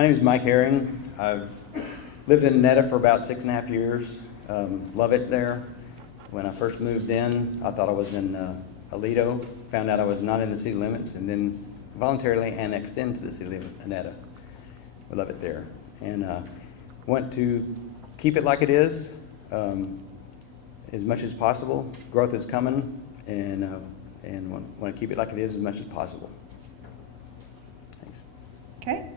My name is Mike Herring. I've lived in Annetta for about 6.5 years. Love it there. When I first moved in, I thought I was in Aledo. Found out I was not in the city limits, and then voluntarily annexed into the city of Annetta. We love it there, and want to keep it like it is as much as possible. Growth is coming, and want to keep it like it is as much as possible. Thanks. Okay.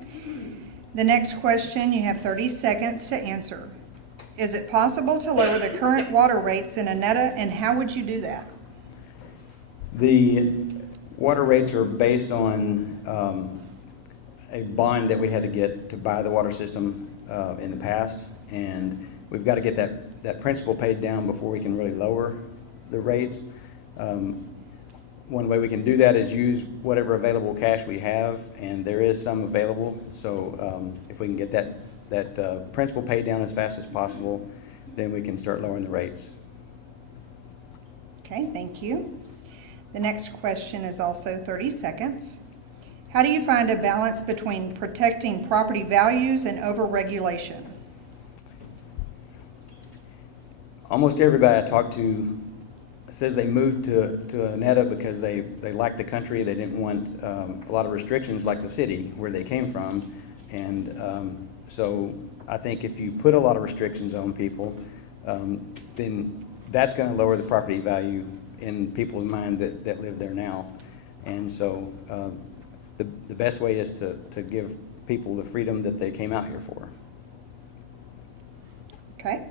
The next question, you have 30 seconds to answer. Is it possible to lower the current water rates in Annetta, and how would you do that? The water rates are based on a bond that we had to get to buy the water system in the past, and we've got to get that principal paid down before we can really lower the rates. One way we can do that is use whatever available cash we have, and there is some available. So if we can get that principal paid down as fast as possible, then we can start lowering the rates. Okay, thank you. The next question is also 30 seconds. How do you find a balance between protecting property values and overregulation? Almost everybody I talk to says they moved to Annetta because they liked the country. They didn't want a lot of restrictions like the city where they came from. And so I think if you put a lot of restrictions on people, then that's going to lower the property value in people's mind that live there now. And so the best way is to give people the freedom that they came out here for. Okay.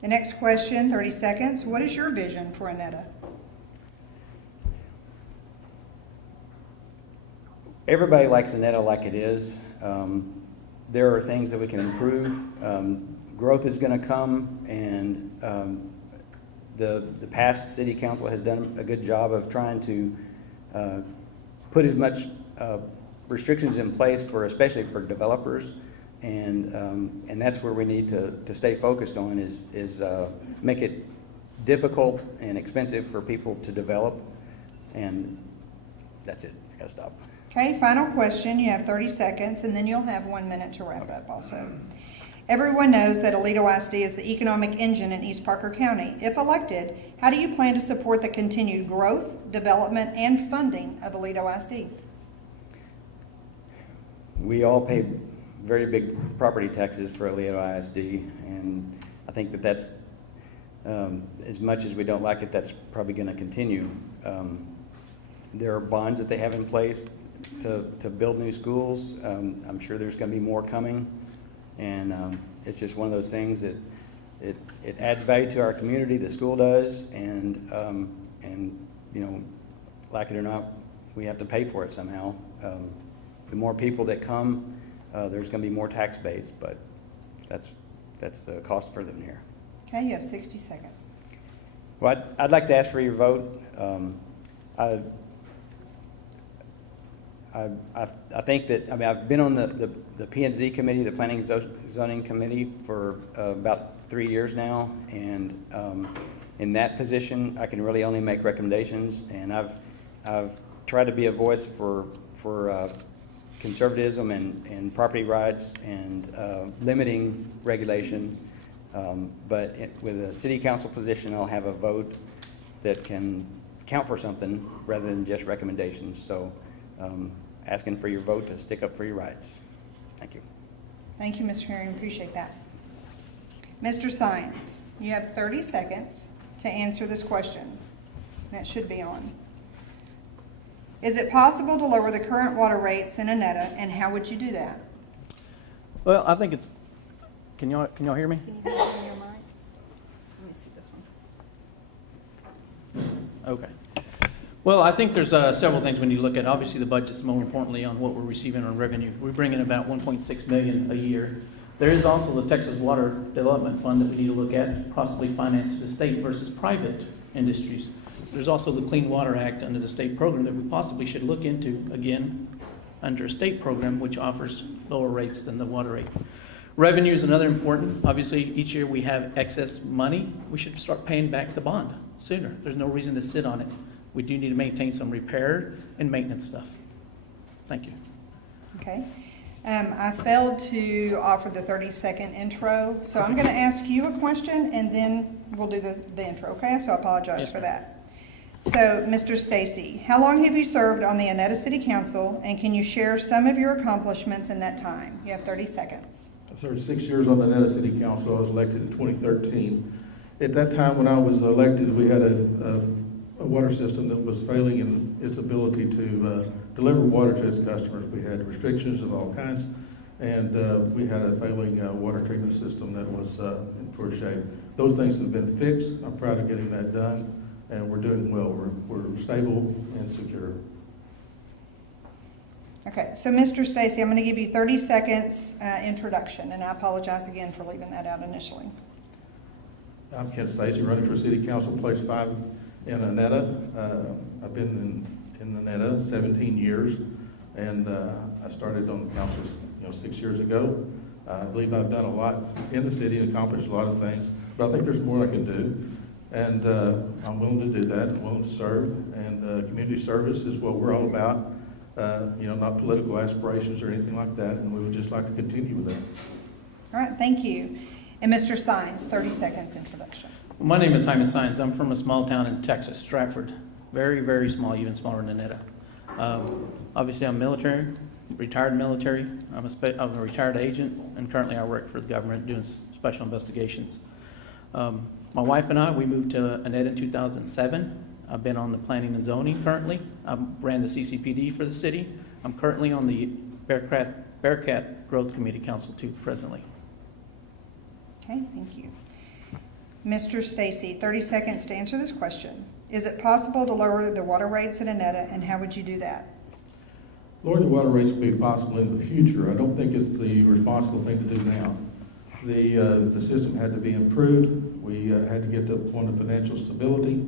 The next question, 30 seconds. What is your vision for Annetta? Everybody likes Annetta like it is. There are things that we can improve. Growth is going to come, and the past city council has done a good job of trying to put as much restrictions in place for, especially for developers. And that's where we need to stay focused on is make it difficult and expensive for people to develop, and that's it. I gotta stop. Okay, final question. You have 30 seconds, and then you'll have 1 minute to wrap up also. Everyone knows that Aledo ISD is the economic engine in East Parker County. If elected, how do you plan to support the continued growth, development, and funding of Aledo ISD? We all pay very big property taxes for Aledo ISD, and I think that's as much as we don't like it, that's probably going to continue. There are bonds that they have in place to build new schools. I'm sure there's going to be more coming, and it's just one of those things that it adds value to our community. The school does, and you know, like it or not, we have to pay for it somehow. The more people that come, there's going to be more tax base, but that's the cost for living here. Okay, you have 60 seconds. Well, I'd like to ask for your vote. I think that, I mean, I've been on the P&Z committee, the Planning and Zoning Committee, for about 3 years now, and in that position, I can really only make recommendations, and I've tried to be a voice for conservatism and property rights and limiting regulation. But with a city council position, I'll have a vote that can count for something rather than just recommendations. So asking for your vote to stick up for your rights. Thank you. Thank you, Mr. Herring. Appreciate that. Mr. Sines, you have 30 seconds to answer this question. That should be on. Is it possible to lower the current water rates in Annetta, and how would you do that? Well, I think it's, can y'all hear me? Can you hold it on your mic? Let me see this one. Okay. Well, I think there's several things when you look at, obviously the budget's more importantly on what we're receiving on revenue. We bring in about $1.6 million a year. There is also the Texas Water Development Fund that we need to look at, possibly finance the state versus private industries. There's also the Clean Water Act under the state program that we possibly should look into, again, under a state program which offers lower rates than the water rate. Revenue is another important. Obviously, each year we have excess money. We should start paying back the bond sooner. There's no reason to sit on it. We do need to maintain some repair and maintenance stuff. Thank you. Okay. I failed to offer the 30-second intro, so I'm gonna ask you a question and then we'll do the intro, okay? So I apologize Yes, for ma'am. that. So, Mr. Stacy, how long have you served on the Annetta City Council, and can you share some of your accomplishments in that time? You have 30 seconds. I served 6 years on the Annetta City Council. I was elected in 2013. At that time, when I was elected, we had a water system that was failing in its ability to deliver water to its customers. We had restrictions of all kinds, and we had a failing water treatment system that was in poor shape. Those things have been fixed. I'm proud of getting that done, and we're doing well. We're stable and secure. Okay, so Mr. Stacy, I'm gonna give you 30 seconds introduction, and I apologize again for leaving that out initially. I'm Ken Stacy, running for City Council, Place 5 in Annetta. I've been in Annetta 17 years, and I started on the council 6 years ago. I believe I've done a lot in the city and accomplished a lot of things, but I think there's more I can do. And I'm willing to do that, I'm willing to serve, and community service is what we're all about. Not political aspirations or anything like that, and we would just like to continue with that. All right, thank you. And Mr. Sines, 30 seconds introduction. My name is Simon Sines. I'm from a small town in Texas, Stratford. Very, very small, even smaller than Annetta. Obviously, I'm military, retired military. I'm a retired agent, and currently I work for the government doing special investigations. My wife and I, we moved to Annetta in 2007. I've been on the planning and zoning currently. I ran the CCPD for the city. I'm currently on the Bearcat Growth Committee Council too, presently. Okay, thank you. Mr. Stacy, 30 seconds to answer this question. Is it possible to lower the water rates at Annetta, and how would you do that? Lowering the water rates will be possible in the future. I don't think it's the responsible thing to do now. The system had to be improved. We had to get to a point of financial stability,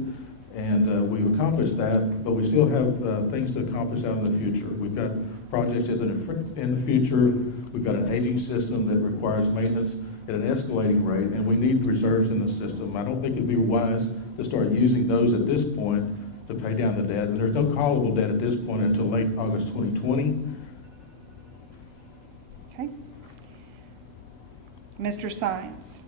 and we've accomplished that, but we still have things to accomplish out in the future. We've got projects in the future. We've got an aging system that requires maintenance at an escalating rate, and we need reserves in the system. I don't think it'd be wise to start using those at this point to pay down the debt, and there's no callable debt at this point until late August 2020. Okay. Mr. Sines,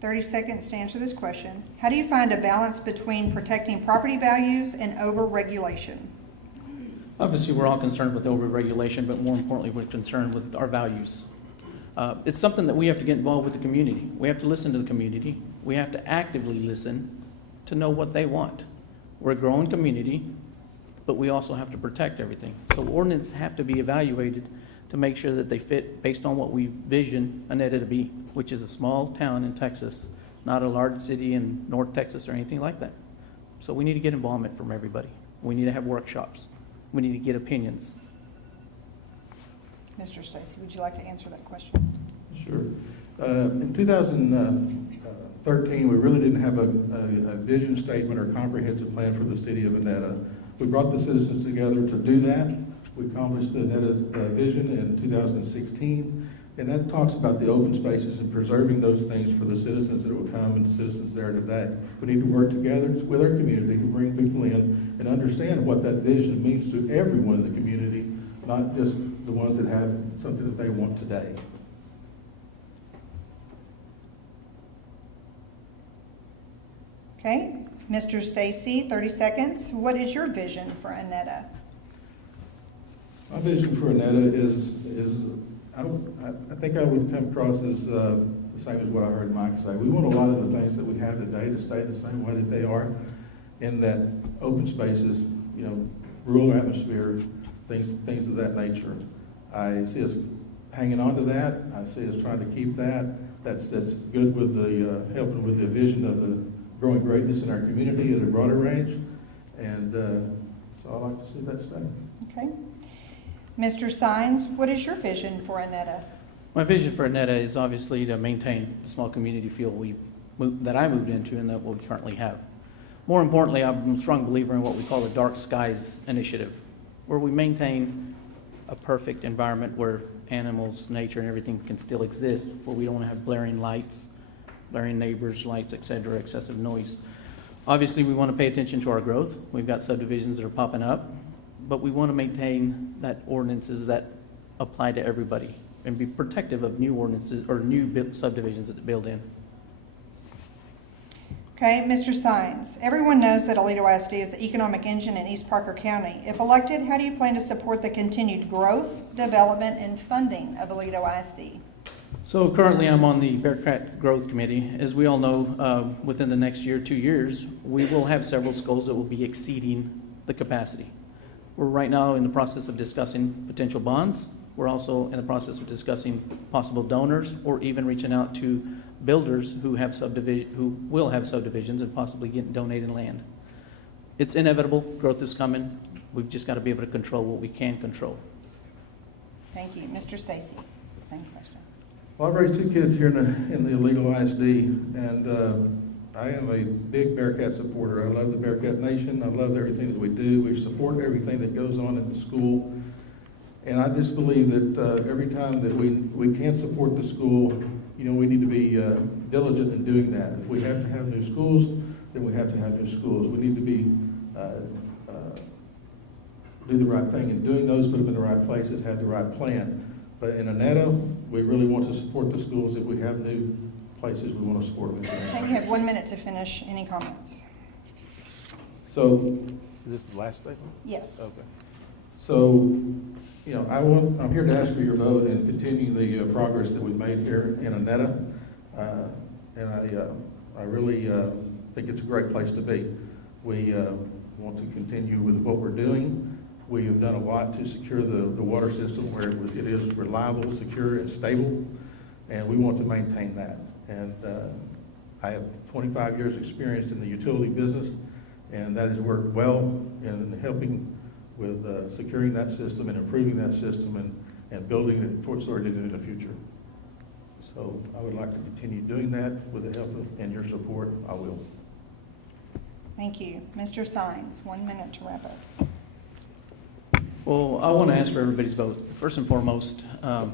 30 seconds to answer this question. How do you find a balance between protecting property values and over-regulation? Obviously, we're all concerned with over-regulation, but more importantly, we're concerned with our values. It's something that we have to get involved with the community. We have to listen to the community. We have to actively listen to know what they want. We're a growing community, but we also have to protect everything. So ordinances have to be evaluated to make sure that they fit based on what we vision Annetta to be, which is a small town in Texas, not a large city in North Texas or anything like that. So we need to get involvement from everybody. We need to have workshops. We need to get opinions. Mr. Stacy, would you like to answer that question? Sure. In 2013, we really didn't have a vision statement or comprehensive plan for the city of Annetta. We brought the citizens together to do that. We accomplished the Annetta's vision in 2016, and that talks about the open spaces and preserving those things for the citizens that will come and the citizens there today. We need to work together with our community to bring people in and understand what that vision means to everyone in the community, not just the ones that have something that they want today. Okay. Mr. Stacy, 30 seconds. What is your vision for Annetta? My vision for Annetta is I think I would come across as the same as what I heard Mike say. We want a lot of the things that we have today to stay the same way that they are, in that open spaces, rural atmosphere, things of that nature. I see us hanging on to that. I see us trying to keep that. That's good with the helping with the vision of the growing greatness in our community at a broader range, and so I'd like to see that stay. Okay. Mr. Sines, what is your vision for Annetta? My vision for Annetta is obviously to maintain the small community feel that I moved into and that we currently have. More importantly, I'm a strong believer in what we call the Dark Skies Initiative, where we maintain a perfect environment where animals, nature, and everything can still exist, where we don't have blaring lights, blaring neighbors, lights, etc., excessive noise. Obviously, we want to pay attention to our growth. We've got subdivisions that are popping up, but we want to maintain that ordinances that apply to everybody and be protective of new ordinances or new subdivisions that build in. Okay, Mr. Sines, everyone knows that Aledo ISD is the economic engine in East Parker County. If elected, how do you plan to support the continued growth, development, and funding of Aledo ISD? So currently, I'm on the Bearcat Growth Committee. As we all know, within the next year, 2 years, we will have several schools that will be exceeding the capacity. We're right now in the process of discussing potential bonds. We're also in the process of discussing possible donors or even reaching out to builders who will have subdivisions and possibly get donated land. It's inevitable. Growth is coming. We've just got to be able to control what we can control. Thank you. Mr. Stacy, same question. Well, I've raised 2 kids here in the Aledo ISD, and I am a big Bearcat supporter. I love the Bearcat Nation. I love everything that we do. We support everything that goes on in the school. And I just believe that every time that we can't support the school, we need to be diligent in doing that. If we have to have new schools, then we have to have new schools. We need to be do the right thing in doing those, put them in the right places, have the right plan. But in Annetta, we really want to support the schools. If we have new places, we want to support them. Okay, you have 1 minute to finish. Any comments? So, is this the last statement? Yes. Okay. So, I'm here to ask for your vote and continue the progress that we've made here in Annetta. And I really think it's a great place to be. We want to continue with what we're doing. We have done a lot to secure the water system where it is reliable, secure, and stable, and we want to maintain that. And I have 25 years experience in the utility business, and that has worked well in helping with securing that system and improving that system and building it for it in the future. So I would like to continue doing that with the help and your support. I will. Thank you. Mr. Sines, 1 minute to wrap up. Well, I want to ask for everybody's vote. First and foremost, I've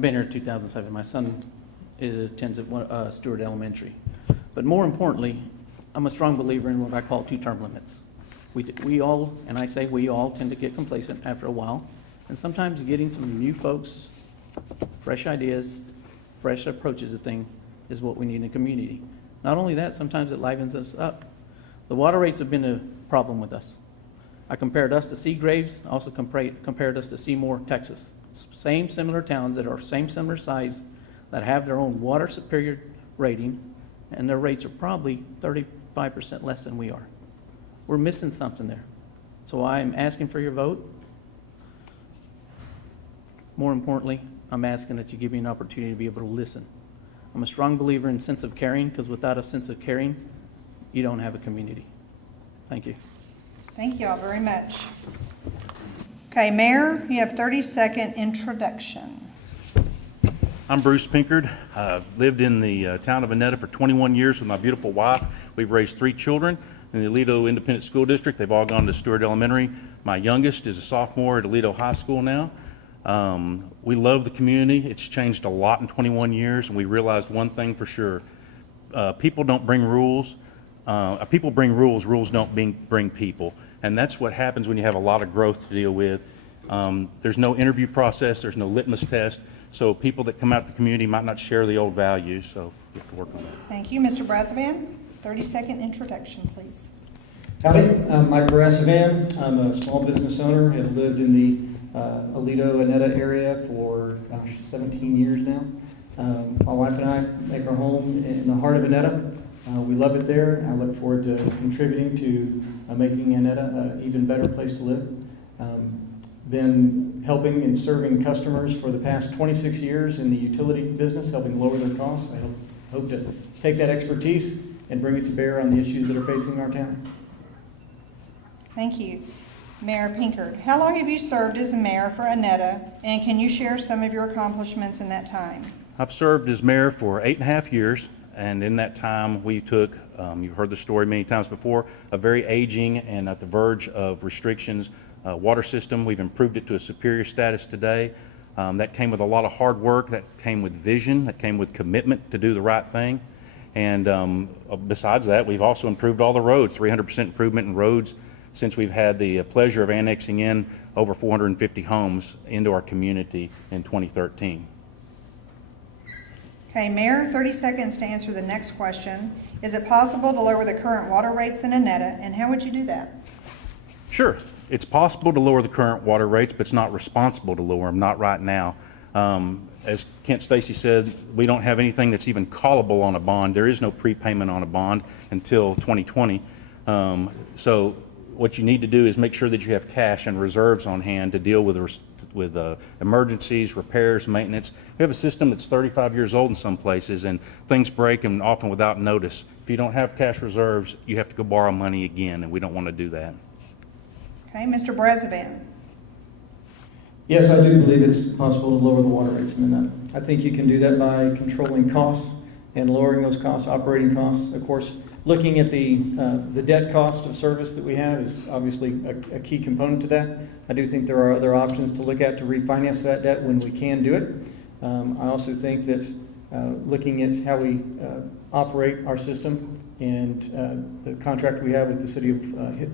been here in 2007. My son attends at Stewart Elementary. But more importantly, I'm a strong believer in what I call 2-term limits. We all, and I say we all, tend to get complacent after a while. And sometimes getting some new folks, fresh ideas, fresh approaches to things is what we need in a community. Not only that, sometimes it livens us up. The water rates have been a problem with us. I compared us to Seagraves, also compared us to Seymour, Texas. Same similar towns that are similar size, that have their own water superior rating, and their rates are probably 35% less than we are. We're missing something there. So I'm asking for your vote. More importantly, I'm asking that you give me an opportunity to be able to listen. I'm a strong believer in sense of caring, because without a sense of caring, you don't have a community. Thank you. Thank you all very much. Okay, Mayor, you have 30-second introduction. I'm Bruce Pinkard. I've lived in the town of Annetta for 21 years with my beautiful wife. We've raised 3 children in the Aledo Independent School District. They've all gone to Stewart Elementary. My youngest is a sophomore at Aledo High School now. We love the community. It's changed a lot in 21 years, and we realized one thing for sure. People don't bring rules. People bring rules. Rules don't bring people. And that's what happens when you have a lot of growth to deal with. There's no interview process. There's no litmus test. So people that come out of the community might not share the old values. So you have to work on that. Thank you. Mr. Brazovan, 30-second introduction, please. Howdy, I'm Mike Brazovan. I'm a small business owner. Have lived in the Aledo, Annetta area for, 17 years now. My wife and I make our home in the heart of Annetta. We love it there. I look forward to contributing to making Annetta an even better place to live. Been helping and serving customers for the past 26 years in the utility business, helping lower their costs. I hope to take that expertise and bring it to bear on the issues that are facing our town. Thank you. Mayor Pinkard, how long have you served as mayor for Annetta, and can you share some of your accomplishments in that time? I've served as mayor for 8.5 years, and in that time we took, you've heard the story many times before, a very aging and at the verge of restrictions water system. We've improved it to a superior status today. That came with a lot of hard work, that came with vision, that came with commitment to do the right thing. And besides that, we've also improved all the roads, 300% improvement in roads since we've had the pleasure of annexing in over 450 homes into our community in 2013. Okay, Mayor, 30 seconds to answer the next question. Is it possible to lower the current water rates in Annetta, and how would you do that? Sure, it's possible to lower the current water rates, but it's not responsible to lower them, not right now. As Kent Stacy said, we don't have anything that's even callable on a bond. There is no prepayment on a bond until 2020. So what you need to do is make sure that you have cash and reserves on hand to deal with emergencies, repairs, maintenance. We have a system that's 35 years old in some places, and things break, and often without notice. If you don't have cash reserves, you have to go borrow money again, and we don't want to do that. Okay, Mr. Brezovan. Yes, I do believe it's possible to lower the water rates in Annetta. I think you can do that by controlling costs and lowering those costs, operating costs. Of course, looking at the debt cost of service that we have is obviously a key component to that. I do think there are other options to look at to refinance that debt when we can do it. I also think that looking at how we operate our system and the contract we have with the city of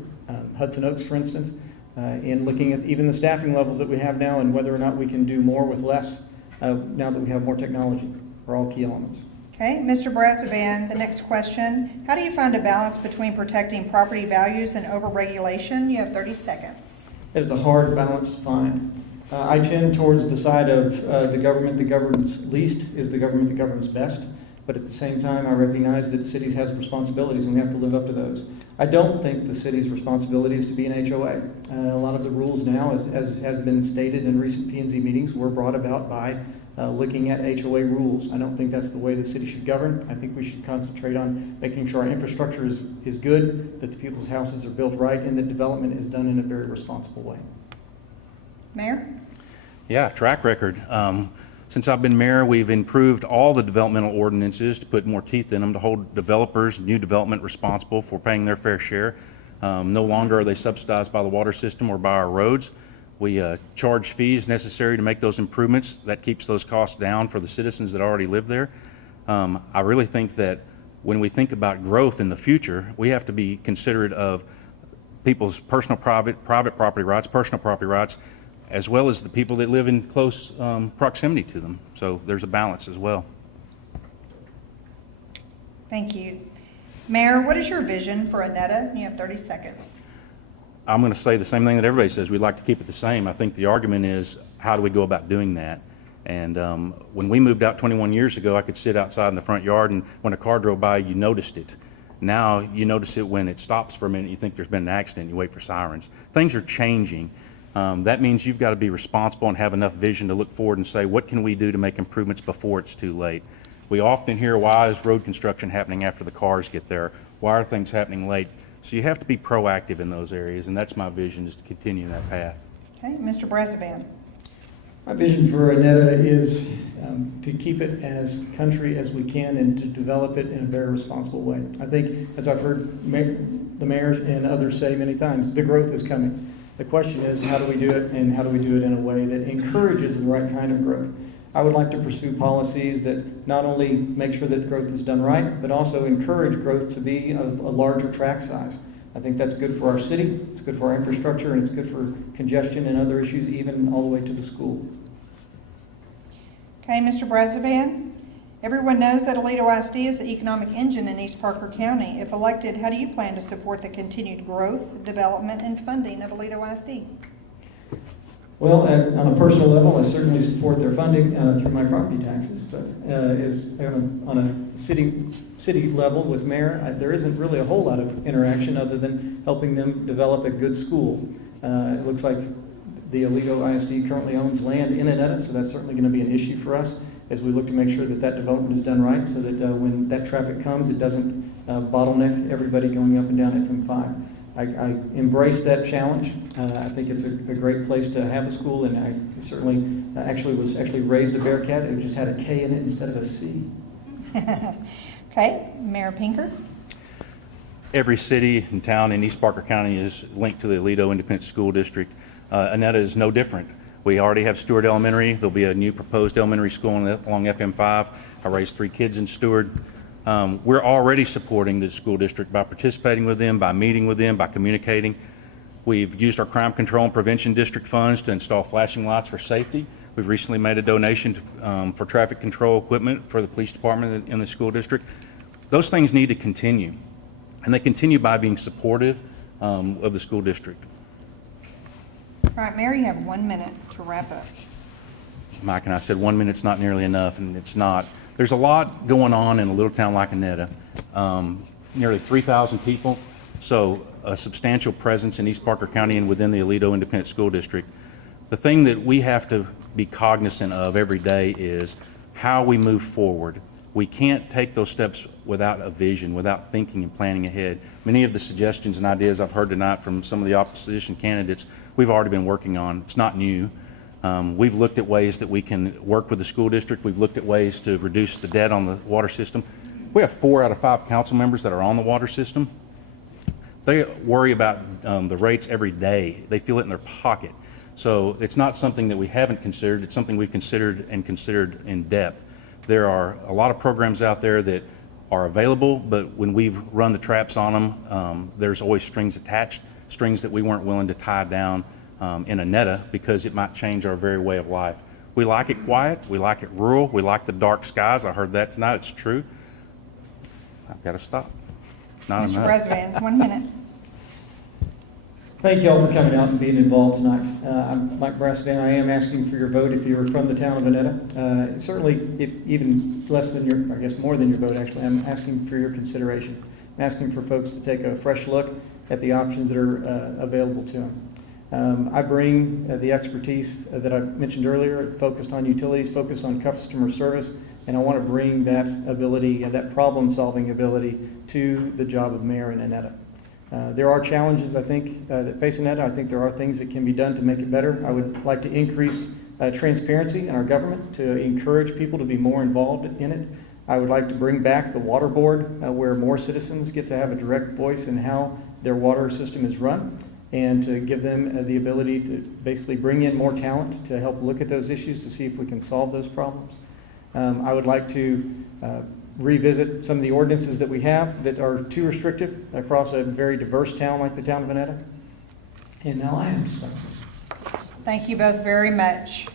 Hudson Oaks, for instance, and looking at even the staffing levels that we have now and whether or not we can do more with less now that we have more technology are all key elements. Okay, Mr. Brezovan, the next question. How do you find a balance between protecting property values and overregulation? You have 30 seconds. It's a hard balance to find. I tend towards the side of the government that governs least is the government that governs best. But at the same time, I recognize that cities have responsibilities and we have to live up to those. I don't think the city's responsibility is to be an HOA. A lot of the rules now, as has been stated in recent P&Z meetings, were brought about by looking at HOA rules. I don't think that's the way the city should govern. I think we should concentrate on making sure our infrastructure is good, that the people's houses are built right, and that development is done in a very responsible way. Mayor? Yeah, track record. Since I've been mayor, we've improved all the developmental ordinances to put more teeth in them to hold developers, new development responsible for paying their fair share. No longer are they subsidized by the water system or by our roads. We charge fees necessary to make those improvements. That keeps those costs down for the citizens that already live there. I really think that when we think about growth in the future, we have to be considerate of people's private property rights, personal property rights, as well as the people that live in close proximity to them. So there's a balance as well. Thank you. Mayor, what is your vision for Annetta? You have 30 seconds. I'm going to say the same thing that everybody says. We'd like to keep it the same. I think the argument is, how do we go about doing that? And when we moved out 21 years ago, I could sit outside in the front yard, and when a car drove by, you noticed it. Now you notice it when it stops for a minute, you think there's been an accident, you wait for sirens. Things are changing. That means you've got to be responsible and have enough vision to look forward and say, what can we do to make improvements before it's too late? We often hear, why is road construction happening after the cars get there? Why are things happening late? So you have to be proactive in those areas, and that's my vision, is to continue that path. Okay, Mr. Brezovan. My vision for Annetta is to keep it as country as we can and to develop it in a very responsible way. I think, as I've heard the mayor and others say many times, the growth is coming. The question is, how do we do it, and how do we do it in a way that encourages the right kind of growth? I would like to pursue policies that not only make sure that growth is done right, but also encourage growth to be a larger tract size. I think that's good for our city, it's good for our infrastructure, and it's good for congestion and other issues, even all the way to the school. Okay, Mr. Brezovan. Everyone knows that Aledo ISD is the economic engine in East Parker County. If elected, how do you plan to support the continued growth, development, and funding of Aledo ISD? Well, on a personal level, I certainly support their funding through my property taxes, but on a city level with mayor, there isn't really a whole lot of interaction other than helping them develop a good school. It looks like the Aledo ISD currently owns land in Annetta, so that's certainly going to be an issue for us as we look to make sure that that development is done right, so that when that traffic comes, it doesn't bottleneck everybody going up and down FM5. I embrace that challenge. I think it's a great place to have a school, and I certainly actually raised a Bearcat. It just had a K in it instead of a C. Okay, Mayor Pinker. Every city and town in East Parker County is linked to the Aledo Independent School District. Annetta is no different. We already have Stewart Elementary. There'll be a new proposed elementary school along FM5. I raised 3 kids in Stewart. We're already supporting the school district by participating with them, by meeting with them, by communicating. We've used our crime control and prevention district funds to install flashing lights for safety. We've recently made a donation for traffic control equipment for the police department in the school district. Those things need to continue, and they continue by being supportive of the school district. All right, Mayor, you have 1 minute to wrap up. Mike and I said 1 minute's not nearly enough, and it's not. There's a lot going on in a little town like Annetta. Nearly 3,000 people, so a substantial presence in East Parker County and within the Aledo Independent School District. The thing that we have to be cognizant of every day is how we move forward. We can't take those steps without a vision, without thinking and planning ahead. Many of the suggestions and ideas I've heard tonight from some of the opposition candidates, we've already been working on. It's not new. We've looked at ways that we can work with the school district. We've looked at ways to reduce the debt on the water system. We have 4 out of 5 council members that are on the water system. They worry about the rates every day. They feel it in their pocket. So it's not something that we haven't considered. It's something we've considered in depth. There are a lot of programs out there that are available, but when we've run the traps on them, there's always strings attached, strings that we weren't willing to tie down in Annetta because it might change our very way of life. We like it quiet. We like it rural. We like the dark skies. I heard that tonight. It's true. I've got to stop. It's not Mr. enough. President, 1 minute. Thank you all for coming out and being involved tonight. I'm Mike Brassvan. I am asking for your vote if you're from the town of Annetta. Certainly, if even less than your, I guess more than your vote actually, I'm asking for your consideration. I'm asking for folks to take a fresh look at the options that are available to them. I bring the expertise that I mentioned earlier, focused on utilities, focused on customer service, and I want to bring that ability and that problem-solving ability to the job of mayor in Annetta. There are challenges, I think, that face Annetta. I think there are things that can be done to make it better. I would like to increase transparency in our government to encourage people to be more involved in it. I would like to bring back the water board where more citizens get to have a direct voice in how their water system is run, and to give them the ability to basically bring in more talent to help look at those issues to see if we can solve those problems. I would like to revisit some of the ordinances that we have that are too restrictive across a very diverse town like the town of Annetta. And now I am stuck. Thank you both very much.